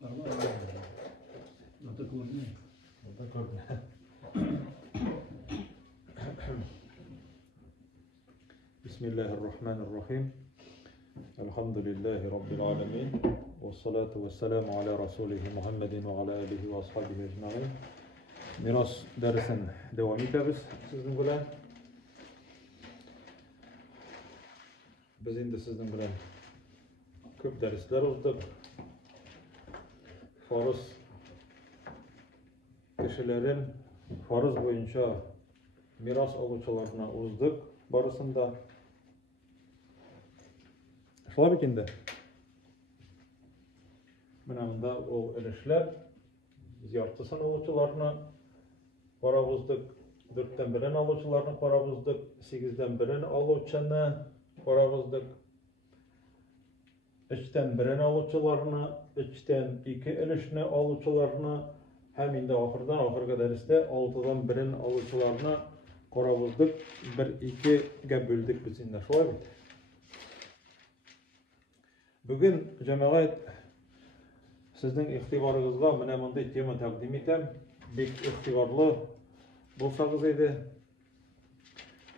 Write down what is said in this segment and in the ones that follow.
بسم الله الرحمن الرحيم الحمد لله رب العالمين والصلاة والسلام على رسوله محمد وعلى آله وأصحابه أجمعين. Miras dersin devam ederiz sizin bilen. Biz endi sizin bilen köp dersler uzdık. Farz kişilerin farz boyunca miras alıcılarına uzdık barısında. Şolay ekende. Mınamda o eleşler ziyartı alıcılarına qarabızdık, 4'ten birini alıcılarını qarabızdık, 8'den birini alıcını qarabızdık, 3'ten birini alıcılarını, 3'ten 2 eleşini alıcılarını, hem indi ahırdan ahırga deriste 6'dan birini alıcılarını qarabızdık, 1-2'ge böldük biz indi. Şolay bit. Bugün cemaat sizin ihtibarınızga mene munday tema takdim etem. Bek ihtibarlı bulsanız edi.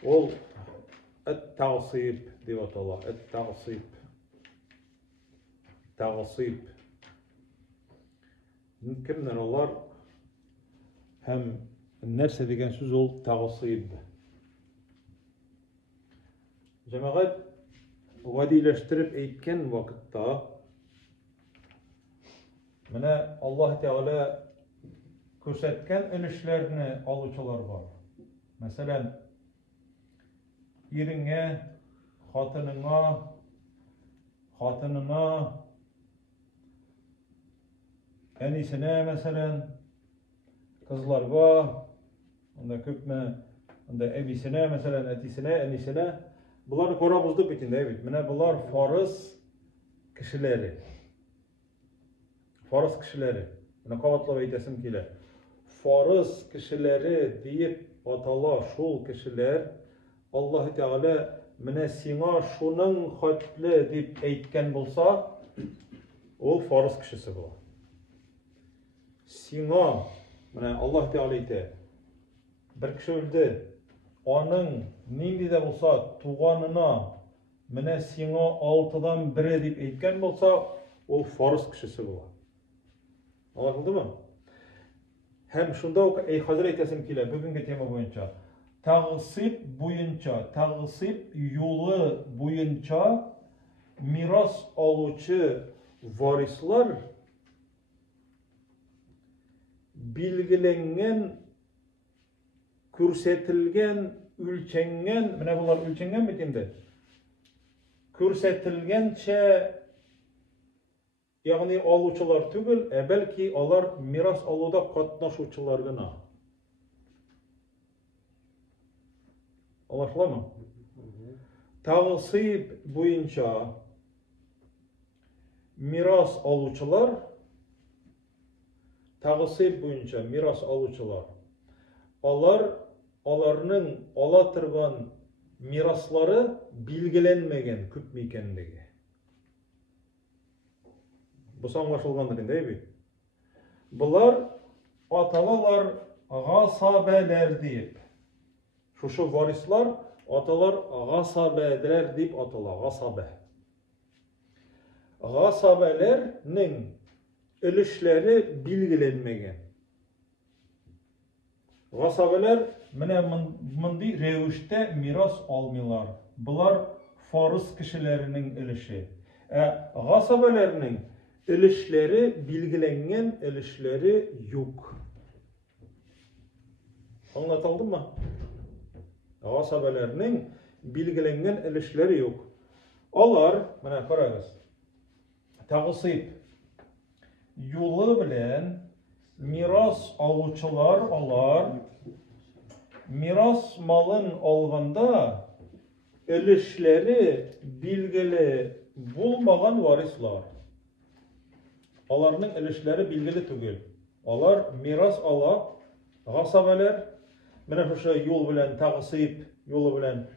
Ol et-ta'sib dep atala. Et-ta'sib. Ta'sib. Kimler olar? Hem nerse degen söz ol ta'sib. Cemaat vadileştirip eğitken vakitta mene Allah Teala kösetken ölüşlerini alıcılar var. Mesela yerine, hatınına, enisine mesela, kızlarga, onda köpme, onda ebisine mesela, etisine, enisine, bunlar korabızdık bitinde, evet. Mene bunlar farz kişileri. Farz kişileri. Mene kavatla beytesim kile. Farz kişileri deyip atala şol kişiler Allah Teala mene sina şunun hatlı deyip eğitken bolsa o farz kişisi bu. Sina mene Allah Teala ite bir kişi öldü. Onun nindi de bolsa tuğanına mene sina 6'dan 1 deyip eğitken bolsa o farz kişisi bu. Anlaşıldı mı? Hem şunda hazır etesim kile bugünkü tema boyunca ta'sib boyunca, ta'sib yolu boyunca miras alıcı varisler bilgilengen, körsetilgen, ölçengen, mene bunlar ölçengen mi diyeyim? Körsetilgençe yani alıcılar tügül, belki onlar miras alıda katnaşuçular gına. Anlaşıla mı? Ta'sib boyunca miras alıcılar, ta'sib boyunca miras alıcılar, onların alatırgan mirasları bilgilenmegen küp mikenligi. Bu anlaşılgandır değil mi? Bunlar atalar gasabeler deyip, şu varisler atalar gasabeler deyip atalar gasabe. Gasabelerinin ölüşleri bilgilenmegen. Gasabeler mene mındı revişte miras almıyorlar. Bunlar farz kişilerinin ölüşü. Gasabelerinin ölüşleri bilgilengen, ölüşleri yok. Anlatıldı mı? Gasabelerinin bilgilengen ölüşleri yok. Onlar, bana karagız, ta'sib yolu bilen miras alıcılar alar, miras malın alganda ölüşleri bilgili bulmagan varislar. Onların ölüşleri bilgili tügül. Onlar miras ala, gasabeler, mene şu yol bilen ta'sib yolu bilen.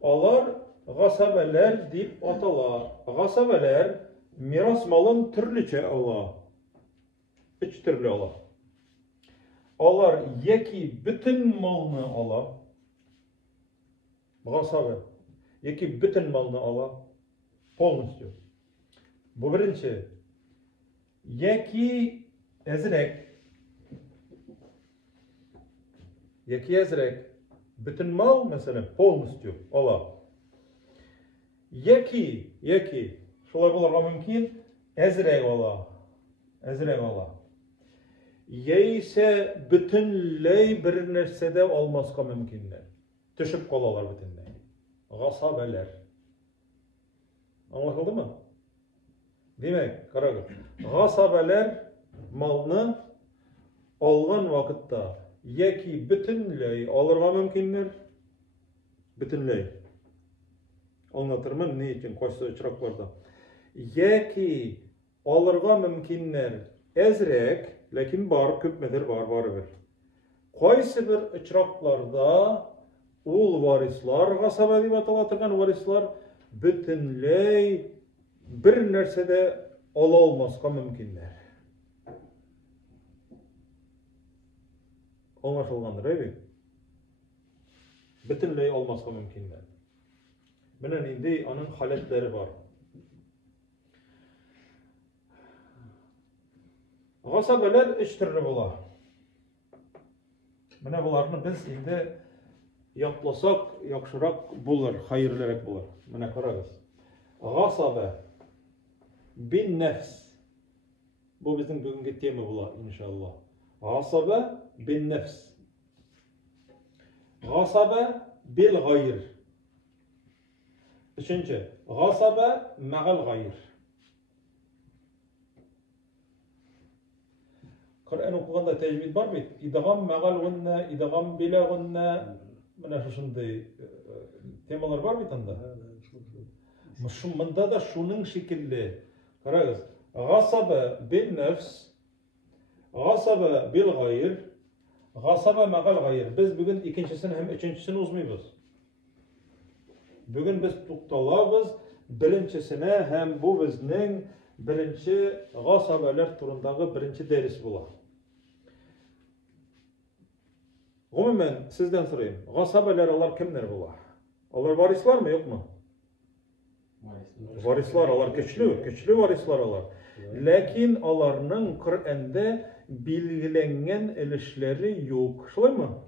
Onlar gasabeler deyip atalar. Gasabeler miras malın türlüçe ala. üç türlü ala. Onlar yeki bütün malını ala. Gasabe. Yeki bütün malını ala. Polностью. Bu birinci. Yeki ezrek. Yeki ezrek. Bütün mal mesela polностью ala. Yeki. Şolay bularga mümkün. Ezrek ala. Ezrek ala. Yeyse bütünley bir nersede olmaska mümkünler. Düşüp kalalar bütünley. Gasabeler. Anlaşıldı mı? Demek, karagır. Gasabeler malını algan vakitte yeki bütünley alırga mümkünler. Bütünley. Anlatırmın ne için koşsa uçraklarda. Yeki alırga mümkünler ezrek, lakin bar köpmedir var. Qaysı bir uçraklarda ul varislar, gasabe deb atalatırgan varislar bütünley bir nersede ala olmaska mümkünler. Anlaşılgandır, evet. Bütünley olmaska mümkünler. Bunun indi onun haletleri var. Gasabeler üç türlü bola. Mene bularını biz indi yaklasak yakşırak bulur, hayırlarak bulur. Mene karagız. Gasabe bin nefs. Bu bizim bugünkü tema bula inşallah. Gasabe bin nefs. Gasabe bil gayr. Üçüncü. Gasabe ma'al gayr. Kur'an okuganda tecvid var mı? İdgam ma'al gunna, idgam bila gunna. Mana şunday temalar var mı tanda? Mında da şunun şekilli. Karagız. Gasabe bin nefs, gasabe bil gayr, gasabe ma'al gayr. Biz bugün ikincisini hem üçüncüsünü uzmayız. Bugün biz tutalabız birincisine hem bu bizning birinci gasabeler turundagi birinci ders bula. Umumen sizden sorayım. Gasabeler onlar kimler bula? Onlar varislar mı yok mu? Varislar onlar güçlü varislar onlar. Lakin onlarning Kur'an'da bilgilengen ilişleri yok. Şulay mı?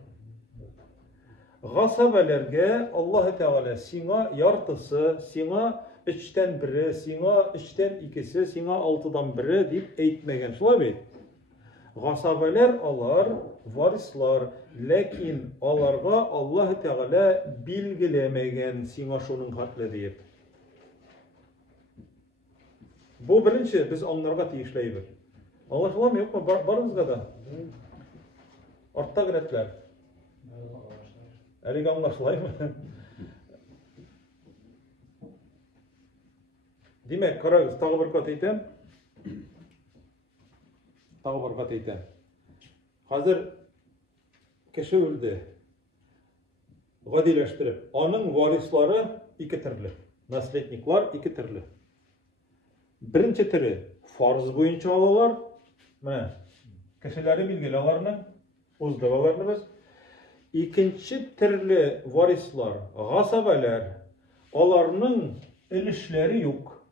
Gasabelerge Allah Teala sina yartısı, sina üçten biri, sina üçten ikisi, sina altıdan biri deyip eğitmegen. Şulay mı? Gasabeler alar, varislar, lakin alarga Allah Teala bilgilemegen sina şunun hatlı deyip. Bu birinci biz onlarga tiyişleybiz. Anlaşılan mı yok mu? Barınızga da. Artta giretler. Әлеге anlaşılay mı? Demek, karagız, tağı bir kat eytem. Hazır kişi öldü. Gadileştirip. Onun varisları iki türlü. Nasletniklar iki türlü. Birinci türü farz boyunca alalar. Kişileri bilgilerinin uzdavalarını biz. İkinci türlü varislar, gasabeler, onların ilişkileri yok.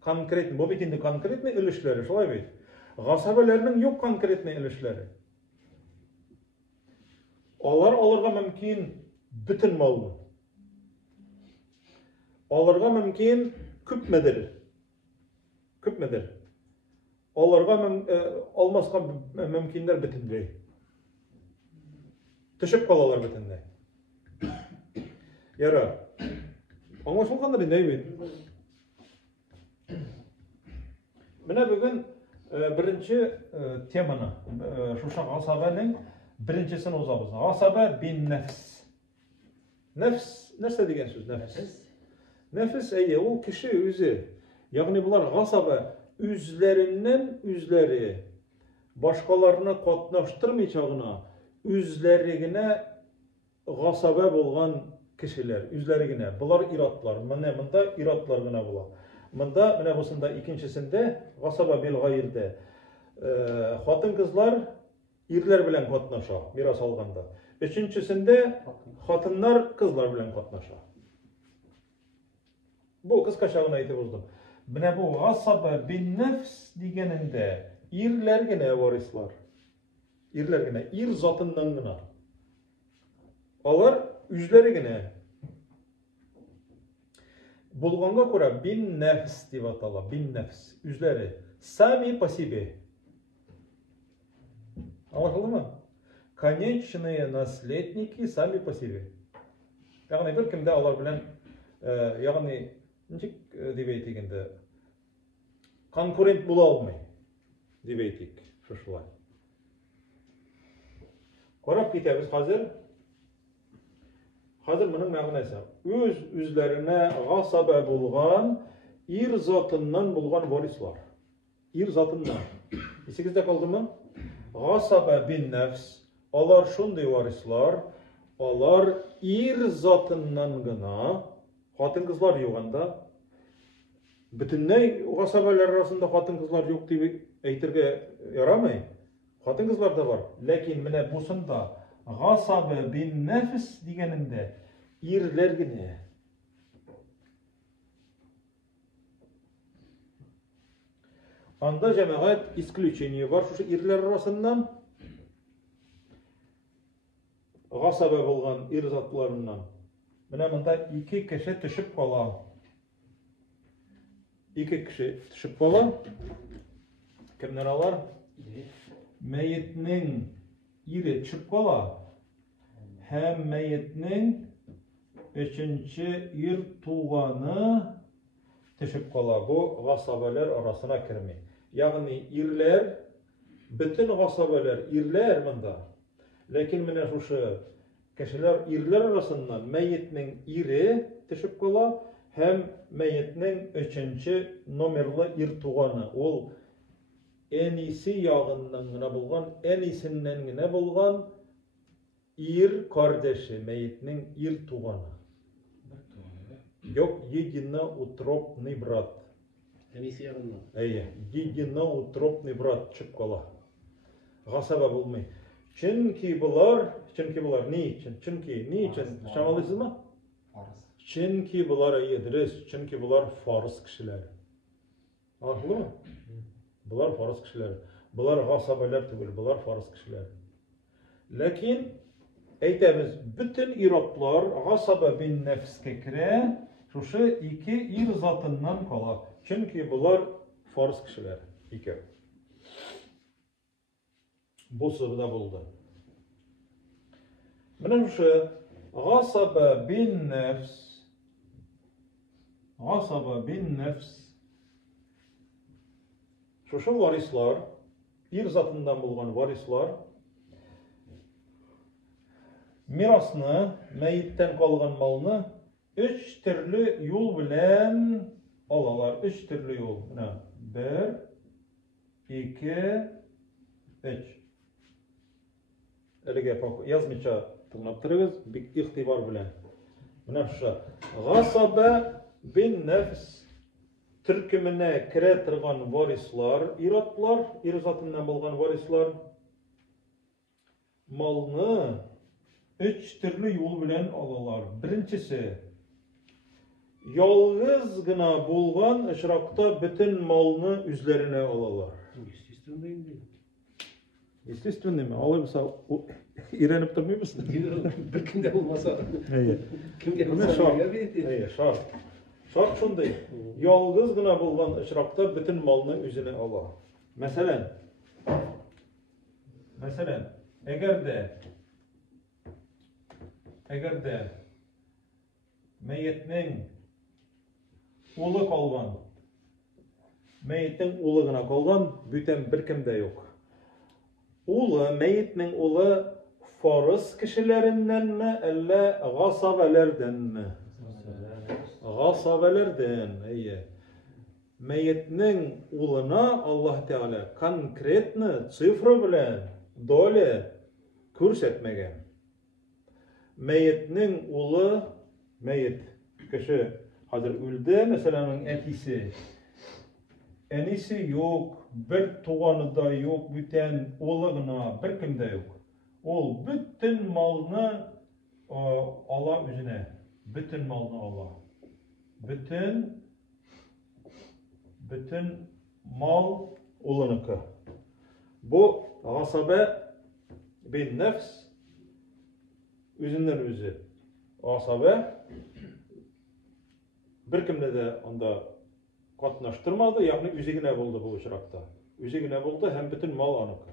Konkretni, bu bitinde konkretni ilişkileri, şolay mı? Gasabelerinin yok konkretni ilişkileri. Onlar alırga mümkün bütün malını. Alırga mümkün küpmedir. Alırga almazga mümkünler bütünlüğü. Düşüp kalalar bütünlüğü. Yara. Anlaşılgandır neydi? Mene bugün birinci temana, şuşan gasabenin birincisini uzabız. Gasabe bin nefs. Nefs, ne degen söz nefs? Nefis o kişi özü. Yani bunlar gasabe üzlerinden üzleri başkalarına katnaştırmayacağına üzlerine gasabe bolgan kişiler, üzlerine. Bunlar iratlar. Mında iratlar gına bula. Mında менә бусында икенчесендә гасаба бил гайрдә хатын-кызлар ирләр белән катнаша, мирас алганда. Өченчесендә хатыннар кызлар белән катнаша. Бу кыскача гына әйтеп уздым. Менә бу гасаба бин нәфс дигәнендә ирләр генә варислар. Ирләр генә, ир затыннан гына. Алар үзләре генә. Булганга күрә бин нәфс дип атала, бин нәфс, үзләре. Сами по себе. Аңлашылдымы? Конечные наследники сами по себе. Ягъни бер кемдә алар белән, ягъни ничек дип әйтик инде, конкурент була алмый дип әйтик, шушылай. Карап китәбез хәзер. Хәзер моның мәгънәсе. Үзләренә гасаба булган ир затыннан булган варислар. Ир затыннан. Исегездә калдымы? Гасаба бин нәфс. Алар шундый варислар, алар ир затыннан гына, хатын-кызлар юганда, бөтенләй гасабалар арасында хатын-кызлар юк дип әйтергә ярамый. Хатын-кызлар да бар. Ләкин менә бусында гасаба бин нәфс дигәнендә ирләр генә. Анда җәмәгать исключение бар шушы ирләр арасыннан. Гасаба булган ир затларыннан. Менә монда 2 кеше төшеп кала. 2 кеше төшеп кала. Кемнәр алар? Мәетнең ире төшеп кала. Һәм мәетнең өченче ир туганы төшеп кала. Бу гасабалар арасына керми. Ягъни ирләр, бөтен гасабалар ирләр монда. Ләкин менә шушы кешеләр ирләр арасыннан мәетнең ире төшеп кала һәм мәетнең өченче номерлы ир туганы. Ул әнисе ягыннан гына булган, әнисеннән генә булган ир кардәше, мәетнең ир туганы. Yok, единоутробный брат. Әнисе ягыннан. Әйе, единоутробный брат төшеп кала. Гасаба булмый. Чөнки булар ни өчен? Чөнки ни өчен? Шамалыйсызмы? Фарыз. Чөнки булар дөрес, чөнки булар фарыз кешеләр. Аңлашылдымы? Булар фарыз кешеләр. Булар гасабалар түгел, булар фарыз кешеләр. Ләкин әйтәбез, бөтен иратлар гасаба бин нәфскә керә, шушы 2 ир затыннан кала. Чөнки булар фарыз кешеләр. 2. Бусы да булды. Менә шушы гасаба бин нәфс. Шушы варислар, ир затындан булган варислар мирасны, мәйеттән калган малны 3 төрле юл белән алалар. 3 төрле юл. Менә 1, 2, 3. Әлегә язмыйча тыңлап торыгыз, бик игътибар белән. Менә шушы гасаба бин нәфс төркеменә керә торган варислар, иратлар, ир затыннан булган варислар малны 3 төрле юл белән алалар. Беренчесе, ялгыз гына булган очракта бөтен малны үзләренә алалар. Естественно инде. Естественно, алайса иренеп тормыйбыз. Бер кемдә булмаса. Әйе. Кемгә Менә булса шарт. бит. Әйе, шарт. Шарт шундый. Ялгыз гына булган очракта бөтен малны үзенә ала. Мәсәлән, әгәр дә мәетнең улы калган, мәетнең улы гына калган, бүтән бер кем дә юк. Улы, мәетнең улы фарыз кешеләреннәнме, әллә гасабаларданмы? Гасабалардан, әйе. Мәетнең улына Аллаһ Тәгалә конкретны цифра белән доля күрсәтмәгән. Мәетнең улы, мәет кеше Hazır öldü meselenin etisi. Enisi yok, bir tuğanı da yok, bütün oğluna bir kimde yok. Ol bütün malını Allah üzerine, bütün malını Allah. Bütün mal olanıkı. Bu asabe bin nefs üzünden özü. Asabe bir kimde de onda katnaştırmadı, yani üzügüne buldu bu uçrakta. Üzügüne buldu hem bütün mal anıkı.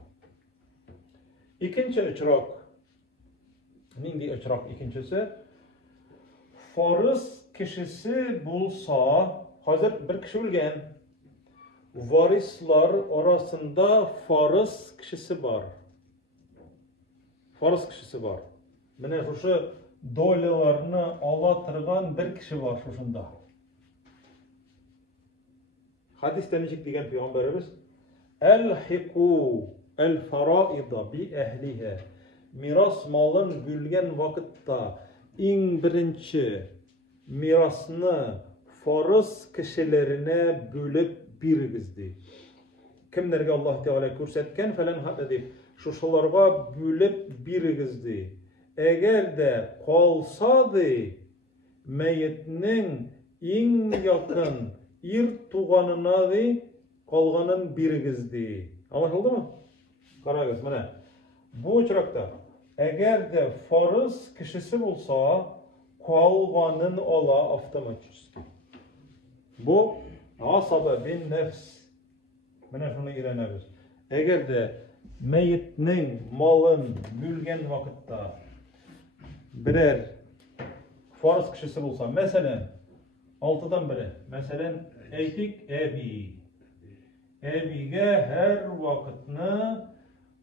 İkinci uçrak, nindi uçrak ikincisi, farız kişisi bulsa, hazır bir kişi ölgen, varislar arasında farız kişisi var. Farız kişisi var. Mene şu dolylarını alatırgan bir kişi var şuşunda. Hadiste necik diyen Peygamberimiz elhiku el faraida bi ehlihe, miras malın bölgen vakitte en birinci mirasını farız kişilerine bölüp birigizdi. Kimlerge Allah Teala körsetken falan hatta deyip şuşalarga bölüp birigizdi. Eğer de kalsadı meyitinin en yakın tuğanına da kalganın birigizdi. Anlaşıldı mı? Karagız, mana. Bu uçrakta eğer de farız kişisi olsa kalganın ola avtomatik. Bu asabe bin nefs. Mana şunu öğreniriz. Eğer de meyitinin malın bölgen vakitte birer farız kişisi olsa, mesela altıdan biri, mesela eytik ebi. Ebige her vakitini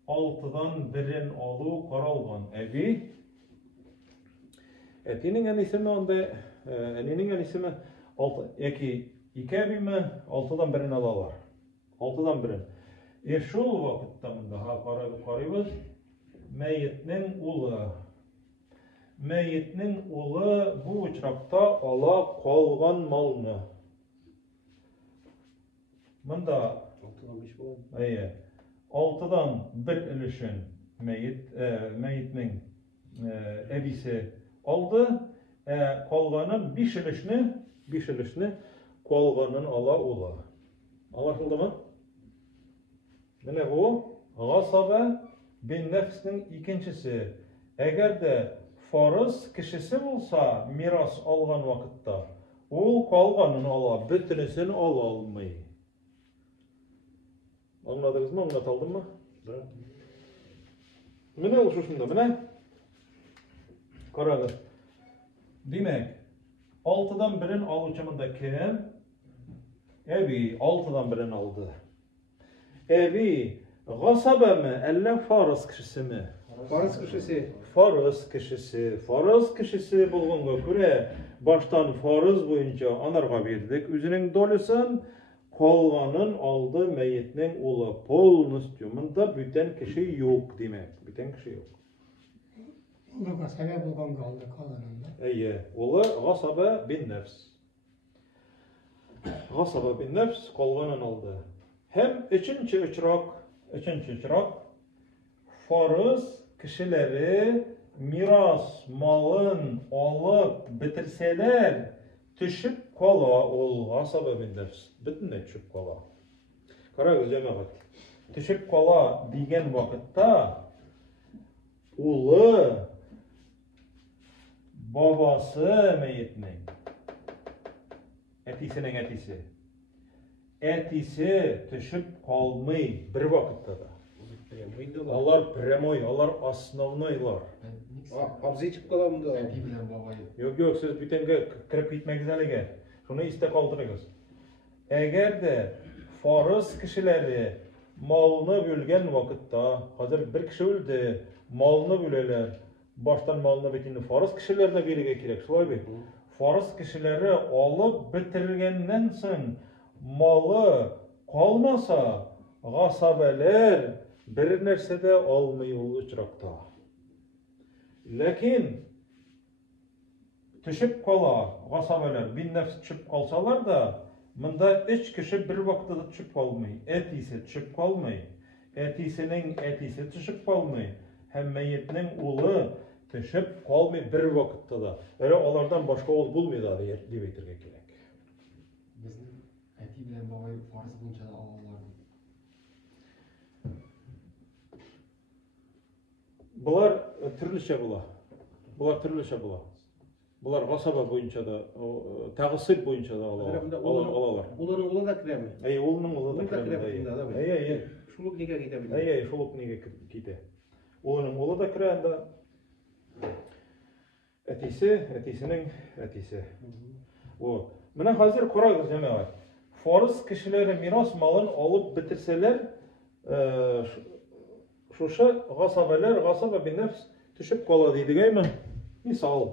altıdan birin alu karalgan ebi. Etinin en ismi onda, eninin en ismi iki ebi mi altıdan birin alalar. Altıdan birin. Şol vakitte daha karayız meyitinin ulu. Meyitinin ulu bu uçrakta ala kalgan malını. Bunda altıdan bir ilişin meyitinin ebisi aldı. Kalganın beş ilişini kalganın ala ulu. Anlaşıldı mı? Ne bu? Gasabe bin nefsinin ikincisi. Eğer de farız kişisi olsa miras algan vakitte o kalganın ala, bütünüsünü almayı. Anladınız mı? Anlatalım mı? Mene oluşu şunda, mene? Karagız. Demek, altıdan birin alıcımında kim? Ebi altıdan birin aldı. Ebi gasabe mi? Elle farız kişisi mi? Farız kişisi. Farız kişisi bulgunga göre baştan farız boyunca anarga verdik. Üzünün dolusun kalganın aldı meyitinin ulu polnustyumunda büten kişi yok demek. Büten kişi yok. Ulu gasabe bulgunga aldı kalanında. Eye, ulu gasabe bin nefs. Gasabe bin nefs kalganın aldı. Hem üçüncü uçrak farız kişileri miras malın alıp bitirseler düşüp kala olğa sebebindir. Bütünle düşüp kala. Karagöz cemaat. Düşüp kala diyen vakitte ulu babası meyitinin etisinin etisi düşüp kalmayı bir vakitte da. Onlar premoy, onlar основнойлар. Abzi çıkıp kalamında. Epi bilen babayı. Yok, siz bütenge kirip gitmek üzere. Şunu iste kaldırınız. Eğer de farız kişileri malını bölgen vakitte, hazır bir kişi öldü, malını böleler, baştan malını bitince farız kişilerine birige kirek. Şulay bir. Farız kişileri alıp bitirgenden soň malı kalmasa, gasabeler bir nersede almayı uçrakta. Lakin Düşüp kala, gasabeler bin nefs düşüp kalsalar da, mında 3 kişi bir vakitte düşüp kalmay. Etisi düşüp kalmay. Etisinin etisi düşüp kalmay. Hem meyyitinin ulu düşüp kalmay bir vakitte da. Öyle onlardan başka ol bulmaydı diye aytırga gerek. Bizning aytib bilan bog'ay farz bo'yicha avvallar. Bular türlüçe bula. Bular türlüçe bula. Bular gasaba boyunca da, tağısıp boyunca da alalar. Uların ulu da kiremi. Ey oğlunun oğlu da Ulu da kiremi. kiremi da. Ey. Şuluk nike gidebilir. Ey, şuluk nege kite. Oğlunun oğlu da kiremi da. Etisinin etisi. O. Mine hazır korağız cemaat. Farz kişileri miras malını alıp bitirseler, şuşa gasaba bir nefs düşüp kala deydi mi? Misal.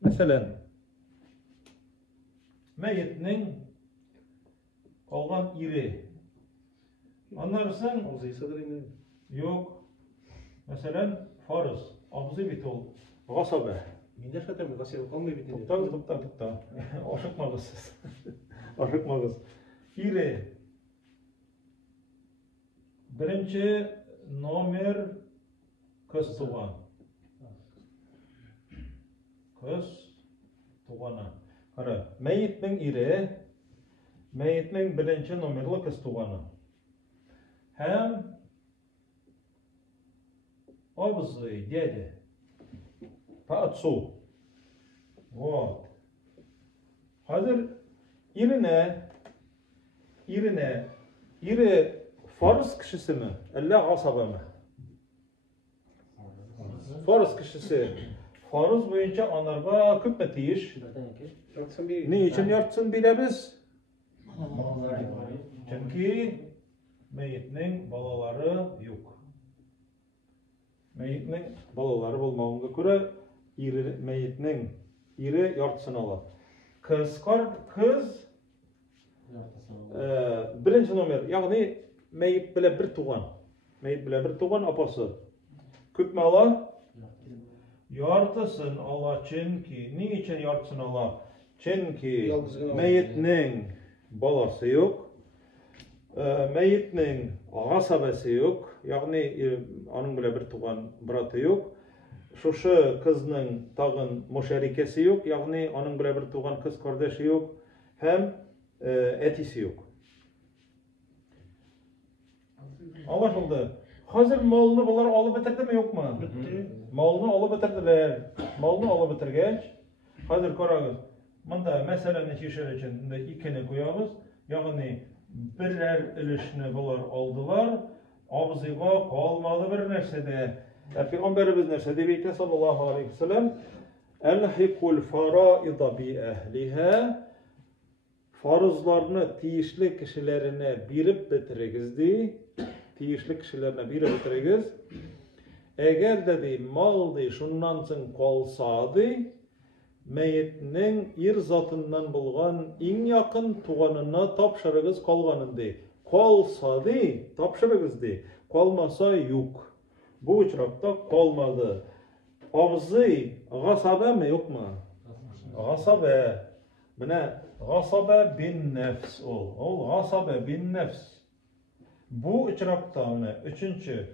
Mesela meyyitinin kalgan iri. Anlarsın? Avzayı sadır yine. Yok. Mesela farz. Abzı bit ol. Gasabe. Minde şatır mı? Gasaya kalmayı bitince. Tıpta. Aşıkmağız siz. Aşıkmağız. İri. Birinci nomer kız tuğan. Kız tuğana. Kara, meyyitmin iri, meyyitmin birinci nomerli kız tuğana. Hem abzı, dede, pa atsu. Вот. Hazır iri farz kişisi mi? Allah gasaba mı? Farz kişisi. Farz boyunca onlarga köp metiyiş. Yatsın bir. Ne için yartsın bilemiz? Çünkü meyyitnin balaları yok. Meyyitnin balaları bulmağına göre meyyitnin iri yartsın ala. Kız birinci nomer, yani meyyit bile bir tuğan apası. Köp mü ala? Yartısın ala çünkü, niçin yartısın ala? Çünkü meyyitnin balası yok. Meyyitnin gasabası yok. Yani onun bile bir tuğan bıratı yok. Şuşu kızının tağın müşerikesi yok. Yani onun bile bir tuğan kız kardeşi yok. Hem etisi yok. Anlaşıldı. Hazır malını bunlar alıp bitirdi mi yok mu? Malını alıp bitirdiler. Malını alıp bitirgeç. Hazır korağız. Bunda meselenin çeşir için ikini koyarız. Yani birer ilişini bunlar aldılar. Abzıga kalmadı bir nersede. Peygamberimiz nersede beyte sallallahu aleyhi ve sellem elhikul faraida bi ehliha farzlarını tiyişli kişilerine birip bitirigizdi. Tiyişli kişilerine birip bitirigiz. Eğer dedi maldı şunnansın kalsadı meyyitinin ir zatından bulgan en yakın tuğanına tapşırıgız kalganındı. Kalsadı tapşırıgızdı. Kalmasa yok. Bu uçrakta kalmadı. Abzı gasabe mi yok mu? Gasabe. Mine gasabe bin nefs ol. Ol gasabe bin nefs. Bu uçrakta üçüncü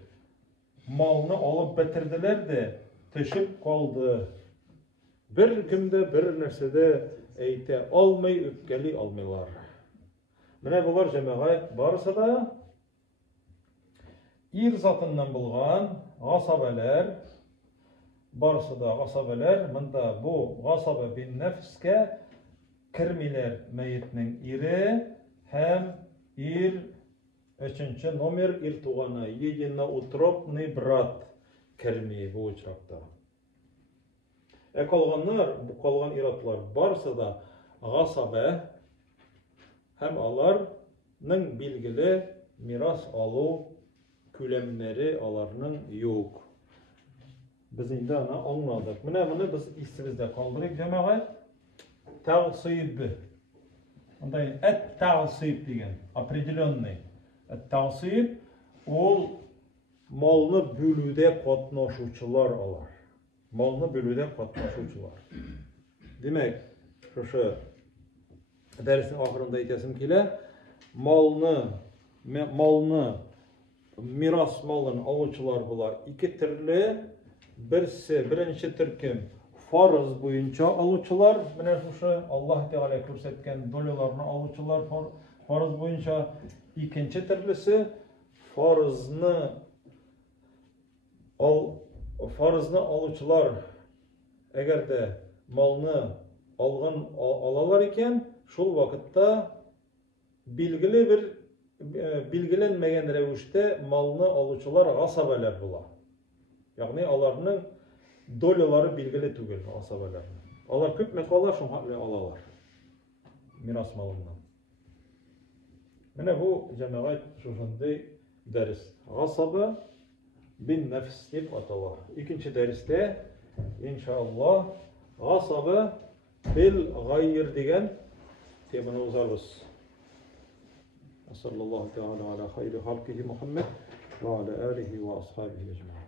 malını alıp bitirdiler de düşüp kaldı. Bir kimde bir nersede eyte almay öpkeli almaylar. Mine bular cemaat barısı da ir zatından bulgan gasabeler barısı da gasabeler mında bu gasabe bin nefske kirmiler meyyitinin iri hem ir üçüncü nomer ir tuğanı yedinna utropni brat kirmi bu uçrakta. Kalganlar, bu kalgan iratlar barısı da gasabe hem alarның bilgili miras alu külemleri alarının yok. Biz indi ana anladık. Bunu biz istimizde kaldırıp cemaat tavsib. Onday et tavsib degen определенный. Et tavsib ol malını bölüde katnaşucular alar. malını bölüde katnaşuvchilar. Demek, şu dersin ahırında aytasım kele, malını miras malını aluvchilar bular. İki türlü, birinci türküm farz boyunca aluvchilar, mene şu Allah Teala ko'rsatgan dolyalarni aluvchilar farz boyunca. İkinci türlüsü farzni aluvchilar eğer de malını alalar iken, şol vaqtda bilgilenmegen revişte malını aluvchilar asabalar bular. Yani alarning dolyaları bilgili tugul asabalar. Alar köp maqolar şun haqli alalar. Miras malından. Mene bu cemaat şuşunday ders. Asaba bin nefs deb atalar. İkinci derste inşallah asaba bil gayr degan temani o'zarmiz. Sallallahu teala ala hayri halqihi Muhammed ve ala alihi ve ashabihi ecmaîn.